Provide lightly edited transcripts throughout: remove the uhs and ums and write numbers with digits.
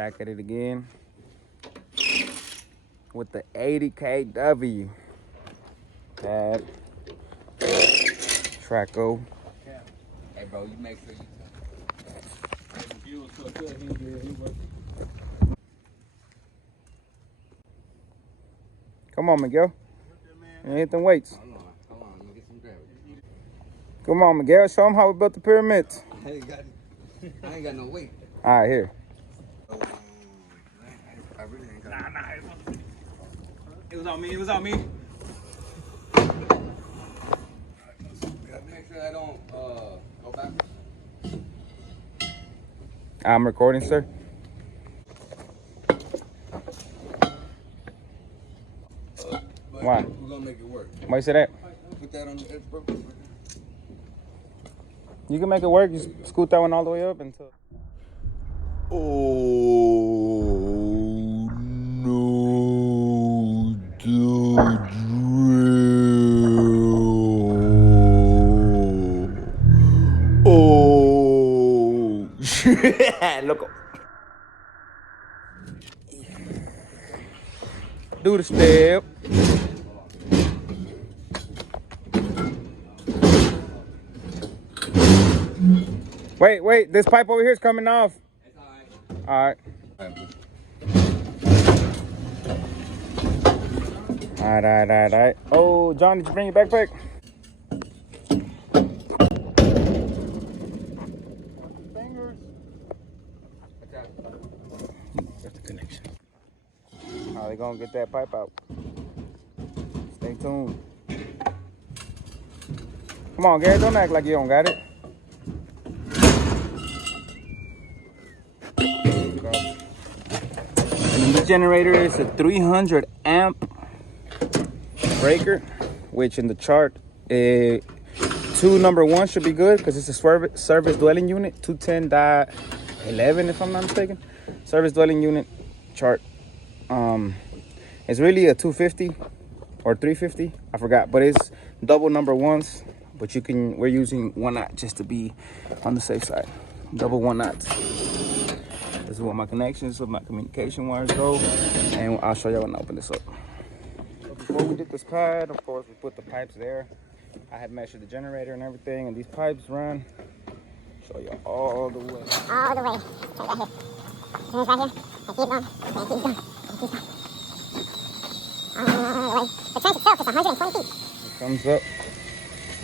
Back at it again with the 80 kW pad Traco. Hey bro, you make sure you Come on, Miguel. You hit them weights. Hold on, let me get some gravity. Come on, Miguel. Show them how we built the pyramids. I ain't got no weight. All right, here. I really ain't got It was on me. It was on me. Make sure I don't go backwards. I'm recording, sir. Why? We're gonna make it work. Why you say that? Put that on the edge, bro. You can make it work. Just scoot that one all the way up until. Oh no, the drill. Oh shit, loco. Do the step. Wait. This pipe over here is coming off. It's All right. All right. Oh, John, did you bring your backpack? That's the connection. How they gonna get that pipe out? Stay tuned. Come on, Gary, don't act like you don't got it. And this generator is a 300 amp breaker, which in the chart, 2 number 1 should be good because it's a service dwelling unit, 210.11 if I'm not mistaken. Service dwelling unit chart. It's really a 250 or 350, I forgot, but it's double number 1s. But we're using 1 knot just to be on the safe side. Double 1 knots. This is what my connections with my communication wires go, and I'll show you when I open this up. So before we did this pad, of course, we put the pipes there. I had measured the generator and everything, and these pipes run. Show you all the way. All the way. Right here. It's right here. I keep going. All the way. The tank itself is 120 feet. It comes up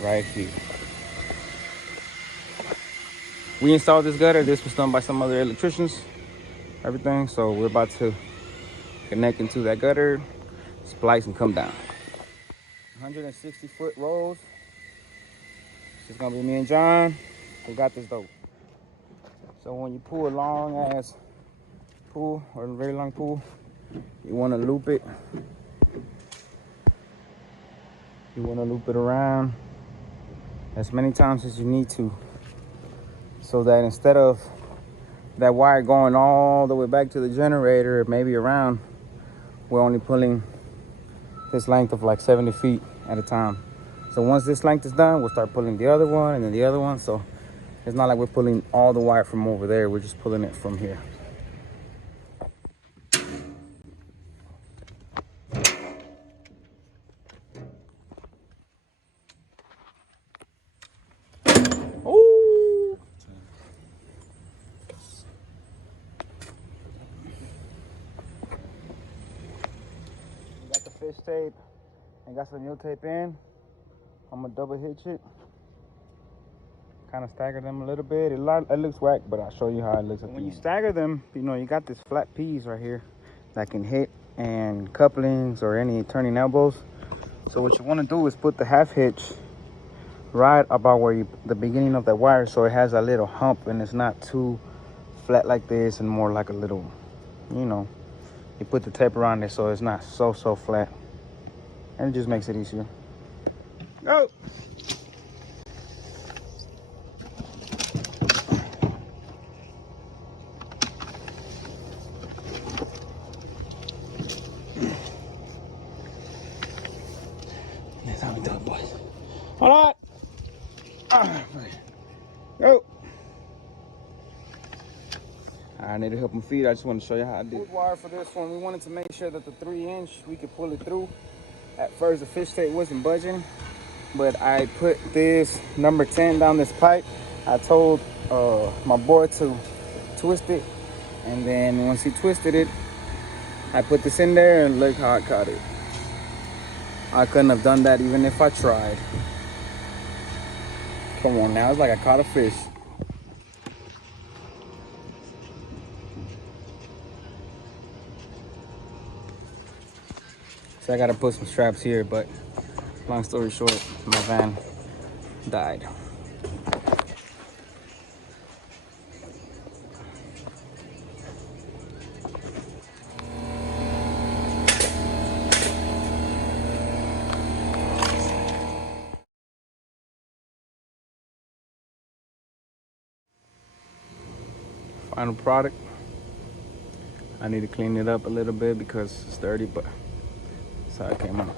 right here. We installed this gutter. This was done by some other electricians. Everything. So we're about to connect into that gutter, splice, and come down. 160-foot rolls. This is gonna be me and John. We got this dope. So when you pull a long ass pool or a very long pool, you want to loop it. You want to loop it around as many times as you need to, so that instead of that wire going all the way back to the generator, maybe around, we're only pulling this length of like 70 feet at a time. So once this length is done, we'll start pulling the other one and then the other one. So it's not like we're pulling all the wire from over there. We're just pulling it from here. Got the fish tape and got some mule tape in. I'm gonna double hitch it. Kind of stagger them a little bit. It looks whack, but I'll show you how it looks. When you stagger them, you got this flat piece right here that can hit, and couplings or any turning elbows. So what you want to do is put the half hitch right about where the beginning of the wire, so it has a little hump and it's not too flat like this, and more like a little, you put the tape around it so it's not so flat, and it just makes it easier. Go. That's how we do it, boys. All right. Go. All I need to help him feed. I just want to show you how I did. Wood wire for this one. We wanted to make sure that the 3-inch, we could pull it through. At first, the fish tape wasn't budging, but I put this number 10 down this pipe. I told my boy to twist it, and then once he twisted it, I put this in there, and look how I caught it. I couldn't have done that even if I tried. Come on now, it's like I caught a fish. So I gotta put some straps here, but long story short, my van died. Final product. I need to clean it up a little bit because it's dirty, but that's how it came out.